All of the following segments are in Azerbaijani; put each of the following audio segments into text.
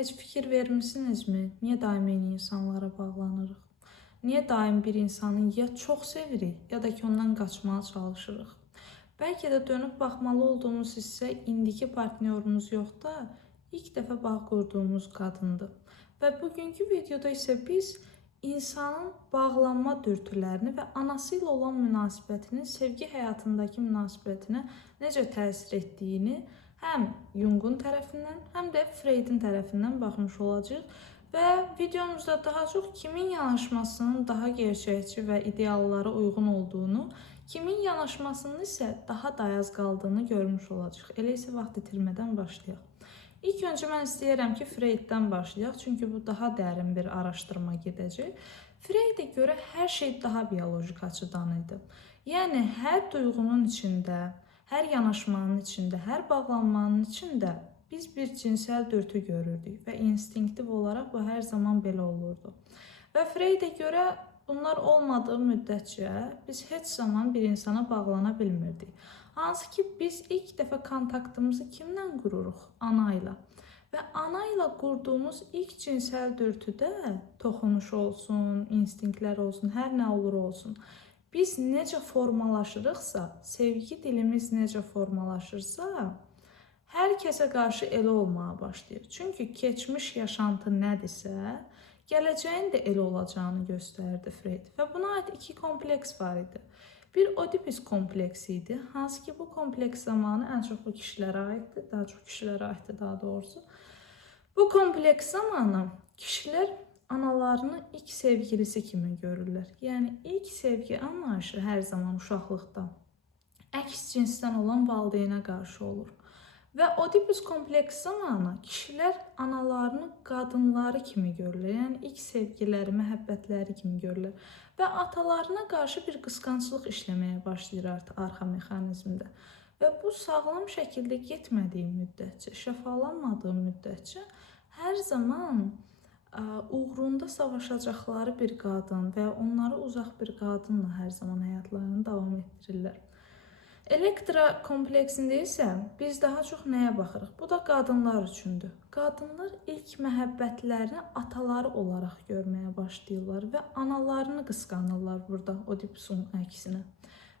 Heç fikir vermisinizmi? Niyə daim eyni insanlara bağlanırıq? Niyə daim bir insanı ya çox sevirik, ya da ki ondan qaçmağa çalışırıq? Bəlkə də dönüb baxmalı olduğumuz hissə indiki partnyorunuz yox da, ilk dəfə bağ qurduğumuz qadındır. Və bugünkü videoda isə biz insanın bağlanma dürtülərini və anası ilə olan münasibətinin sevgi həyatındakı münasibətinə necə təsir etdiyini həm Jungun tərəfindən, həm də Freud'in tərəfindən baxmış olacağıq. Və videomuzda daha çox kimin yanaşmasının daha gerçəkçi və ideallara uyğun olduğunu, kimin yanaşmasının isə daha dayaz qaldığını görmüş olacağıq. Elə isə vaxt itirmədən başlayaq. İlk öncə mən istəyirəm ki, Freud'dən başlayaq, çünki bu daha dərin bir araşdırma gedəcək. Freud'a görə hər şey daha biolojik açıdan idi. Yəni, hər duyğunun içində, hər yanaşmanın içində, hər bağlanmanın içində biz bir cinsel dürtü görürdük və instinktiv olaraq bu hər zaman belə olurdu. Və Freud'a görə bunlar olmadığı müddətcə biz heç zaman bir insana bağlana bilmirdik. Hansı ki biz ilk dəfə kontaktımızı kimlə qururuq? Ana ilə. Və ana ilə qurduğumuz ilk cinsel dürtüdə toxunuş olsun, instinktlər olsun, hər nə olur olsun. Biz necə formalaşırıqsa, sevgi dilimiz necə formalaşırsa, hər kəsə qarşı elə olmağa başlayır. Çünki keçmiş yaşantı nədirsə, gələcəyin də elə olacağını göstərdi Freud. Və buna aid iki kompleks var idi. Bir Oedipus kompleksi idi. Hansı ki bu kompleks zamanı ən çox bu kişilərə aiddir. Daha çox kişilərə aiddir daha doğrusu. Bu kompleks zamanı kişilər analarını ilk sevgilisi kimi görürlər. Yəni ilk sevgi anlayışı hər zaman uşaqlıqda əks cinsdən olan valideynə qarşı olur. Və Oedipus kompleks zamanı kişilər analarını qadınları kimi görürlər. Yəni ilk sevgiləri, məhəbbətləri kimi görürlər. Və atalarına qarşı bir qısqanclıq işləməyə başlayır artıq arxa mexanizmdə. Və bu sağlam şəkildə getmədiyi müddətcə, şəfalanmadığı müddətcə hər zaman uğrunda savaşacaqları bir qadın və onları uzaq bir qadınla hər zaman həyatlarını davam etdirirlər. Elektra kompleksində isə biz daha çox nəyə baxırıq? Bu da qadınlar üçündür. Qadınlar ilk məhəbbətlərini ataları olaraq görməyə başlayırlar və analarını qısqanırlar burada Oedipusun əksinə.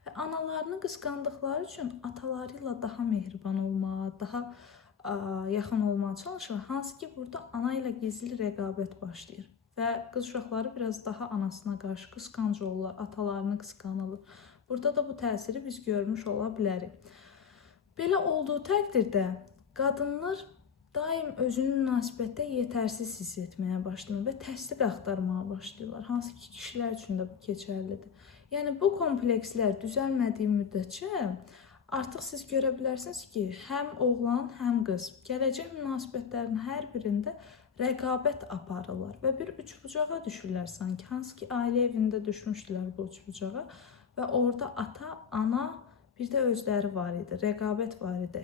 Və analarını qısqandıqları üçün ataları ilə daha mehriban olmağa, daha yaxın olmağa çalışır. Hansı ki burada ana ilə gizli rəqabət başlayır. Və qız uşaqları biraz daha anasına qarşı qısqancı olurlar, atalarını qısqanırlar. Burada da bu təsiri biz görmüş ola bilərik. Belə olduğu təqdirdə qadınlar daim özünü münasibətdə yetərsiz hiss etməyə başlayır və təsdiq axtarmağa başlayırlar. Hansı ki kişilər üçün də bu keçərlidir. Yəni bu komplekslər düzəlmədiyi müddətcə artıq siz görə bilərsiniz ki, həm oğlan, həm qız gələcək münasibətlərin hər birində rəqabət aparırlar və bir üçbucağa düşürlər sanki. Hansı ki ailə evində düşmüşdülər bu üçbucağa. Və orada ata, ana, bir də özləri var idi, rəqabət var idi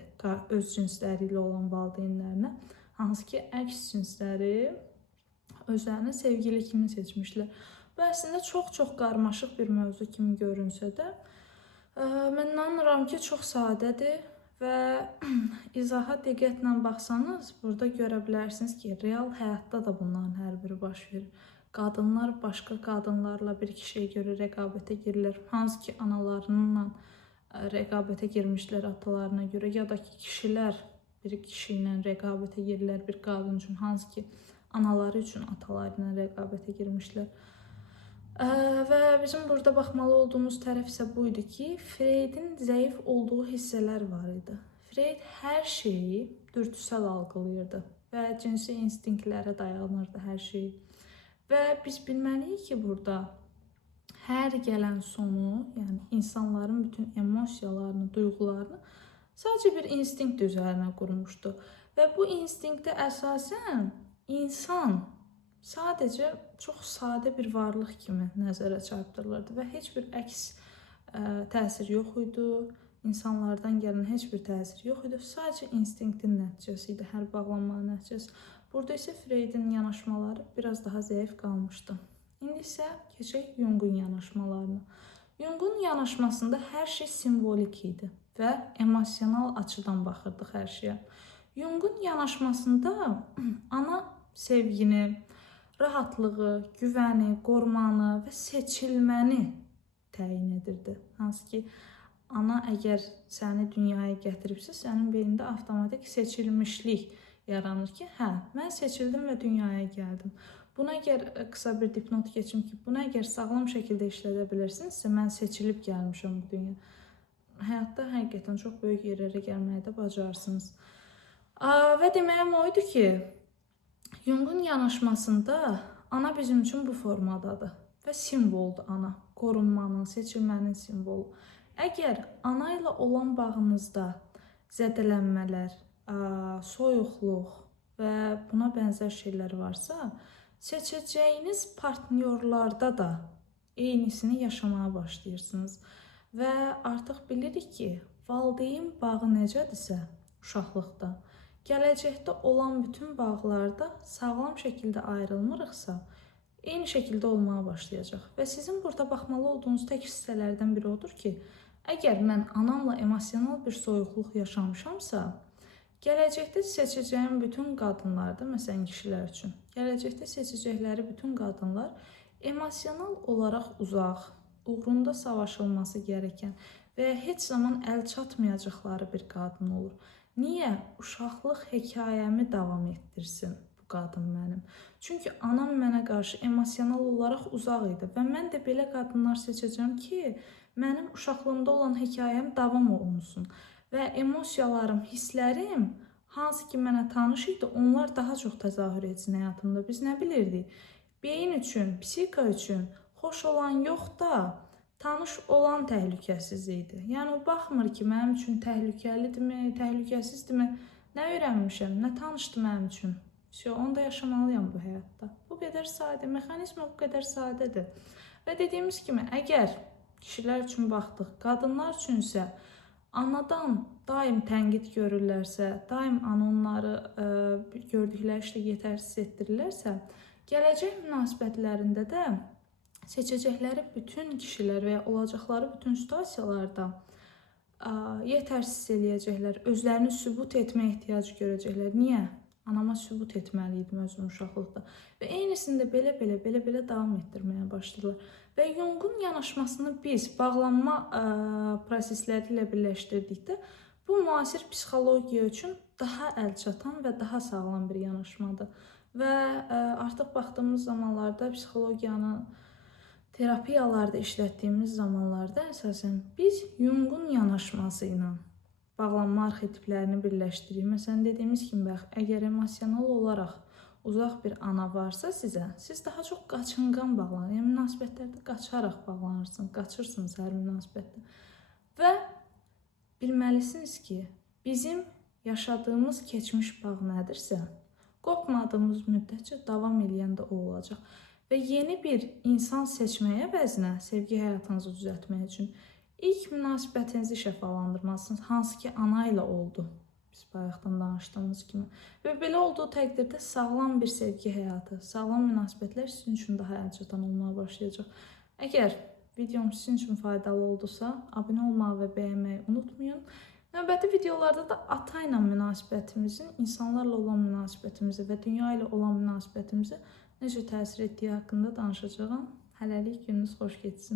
öz cinsləri ilə olan valideynlərinə. Hansı ki, əks cinsləri özlərinə sevgili kimi seçmişlər. Bu əslində çox qarmaşıq bir mövzu kimi görünsə də, mən inanıram ki, çox sadədir və izaha diqqətlə baxsanız, burada görə bilərsiniz ki, real həyatda da bunların hər biri baş verir. Qadınlar başqa qadınlarla bir kişiyə görə rəqabətə girirlər. Hansı ki, analarından rəqabətə girmişlər atalarına görə, ya da ki, kişilər bir kişi ilə rəqabətə girirlər bir qadın üçün. Hansı ki, anaları üçün ataları ilə rəqabətə girmişlər. Və bizim burada baxmalı olduğumuz tərəf isə bu idi ki, Freud'in zəif olduğu hissələr var idi. Freud hər şeyi dürtüsel algılayırdı və cinsi instinktlərə dayanırdı hər şeyi. Və biz bilməliyik ki, burada hər gələn sonu, yəni insanların bütün emosiyalarını, duyğularını sadəcə bir instinkt üzərinə qurmuşdu. Və bu instinktə əsasən insan sadəcə çox sadə bir varlıq kimi nəzərə çarpdırılırdı və heç bir əks təsir yox idi. İnsanlardan gələn heç bir təsir yox idi. Sadəcə instinktin nəticəsi idi, hər bağlanmanın nəticəsi. Burada isə Freud'in yanaşmaları biraz daha zəif qalmışdı. İndi isə keçək Jungun yanaşmalarına. Jungun yanaşmasında hər şey simvolik idi və emosional açıdan baxırdıq hər şeyə. Jungun yanaşmasında ana sevgini, rahatlığı, güvəni, qorumanı və seçilməni təyin edirdi. Hansı ki, ana əgər səni dünyaya gətiribsə, sənin beynində avtomatik seçilmişlik yaranır ki, hə, mən seçildim və dünyaya gəldim. Buna əgər qısa bir dipnot keçim ki, bunu əgər sağlam şəkildə işlədə bilirsinizsə, mən seçilib gəlmişəm bu dünyaya. Həyatda həqiqətən çox böyük yerlərə gəlməyi də bacararsınız. Və deməyim o idi ki, Jung'un yanaşmasında ana bizim üçün bu formadadır və simvoldur ana. Qorunmanın, seçilmənin simvolu. Əgər ana ilə olan bağınızda zədələnmələr, soyuqluq və buna bənzər şeylər varsa, seçəcəyiniz partnyorlarda da eynisini yaşamaya başlayırsınız. Və artıq bilirik ki, valideyn bağı necədirsə uşaqlıqda, gələcəkdə olan bütün bağlarda sağlam şəkildə ayrılmırıqsa, eyni şəkildə olmaya başlayacaq. Və sizin burada baxmalı olduğunuz tək hissələrdən biri odur ki, əgər mən anamla emosional bir soyuqluq yaşamışamsa, gələcəkdə seçəcəyim bütün qadınlarda, məsələn kişilər üçün, gələcəkdə seçəcəkləri bütün qadınlar emosional olaraq uzaq, uğrunda savaşılması gərəkən və heç zaman əl çatmayacaqları bir qadın olur. Niyə? Uşaqlıq hekayəmi davam etdirsin bu qadın mənim. Çünki anam mənə qarşı emosional olaraq uzaq idi və mən də belə qadınlar seçəcəm ki, mənim uşaqlığımda olan hekayəm davam olunsun. Və emosiyalarım, hisslərim, hansı ki mənə tanış idi, onlar daha çox təzahür etsin həyatımda. Biz nə bilirdik? Beyin üçün, psixika üçün xoş olan yox da, tanış olan təhlükəsiz idi. Yəni, o baxmır ki, mənim üçün təhlükəlidirmi, təhlükəsizdirmi, nə öyrənmişəm, nə tanışdı mənim üçün. Onda yaşamalıyam bu həyatda. Bu qədər sadə, mexanizm bu qədər sadədir. Və dediyimiz kimi, əgər kişilər üçün baxdıq, qadınlar üçünsə, anadan daim tənqid görürlərsə, daim ana onları gördükləri işlə yetərsiz etdirirlərsə, gələcək münasibətlərində də seçəcəkləri bütün kişilər və ya olacaqları bütün situasiyalarda yetərsiz eləyəcəklər, özlərini sübut etmə ehtiyacı görəcəklər. Niyə? Anama sübut etməliydim özüm uşaqlıqda. Və eynisində belə davam etdirməyə başladılar. Və Jung'un yanaşmasını biz bağlanma prosesləri ilə birləşdirdikdə, bu müasir psixologiya üçün daha əlçatan və daha sağlam bir yanaşmadır. Və artıq baxdığımız zamanlarda psixologiyanın terapiyalarda işlətdiyimiz zamanlarda əsasən biz Jung'un yanaşması ilə bağlanma arxetiplərini birləşdiririk. Məsələn, dediyimiz kimi, əgər emosional olaraq uzaq bir ana varsa sizə, siz daha çox qaçınqan bağlanır. Yəni, münasibətlərdə qaçaraq bağlanırsınız, qaçırsınız hər münasibətdə. Və bilməlisiniz ki, bizim yaşadığımız keçmiş bağ nədirsə, qopmadığımız müddətcə davam eləyən də o olacaq. Və yeni bir insan seçməyə əvəzinə, sevgi həyatınızı düzəltmək üçün ilk münasibətinizi şəfalandırmalısınız, hansı ki ana ilə oldu. Biz bayaqdan danışdığımız kimi. Və belə olduğu təqdirdə sağlam bir sevgi həyatı, sağlam münasibətlər sizin üçün daha əlçatan olmaya başlayacaq. Əgər videom sizin üçün faydalı oldusa, abunə olmağı və bəyənməyi unutmayın. Növbəti videolarda da ata ilə münasibətimizin, insanlarla olan münasibətimizi və dünya ilə olan münasibətimizi necə təsir etdiyi haqqında danışacağam. Hələlik gününüz xoş keçsin.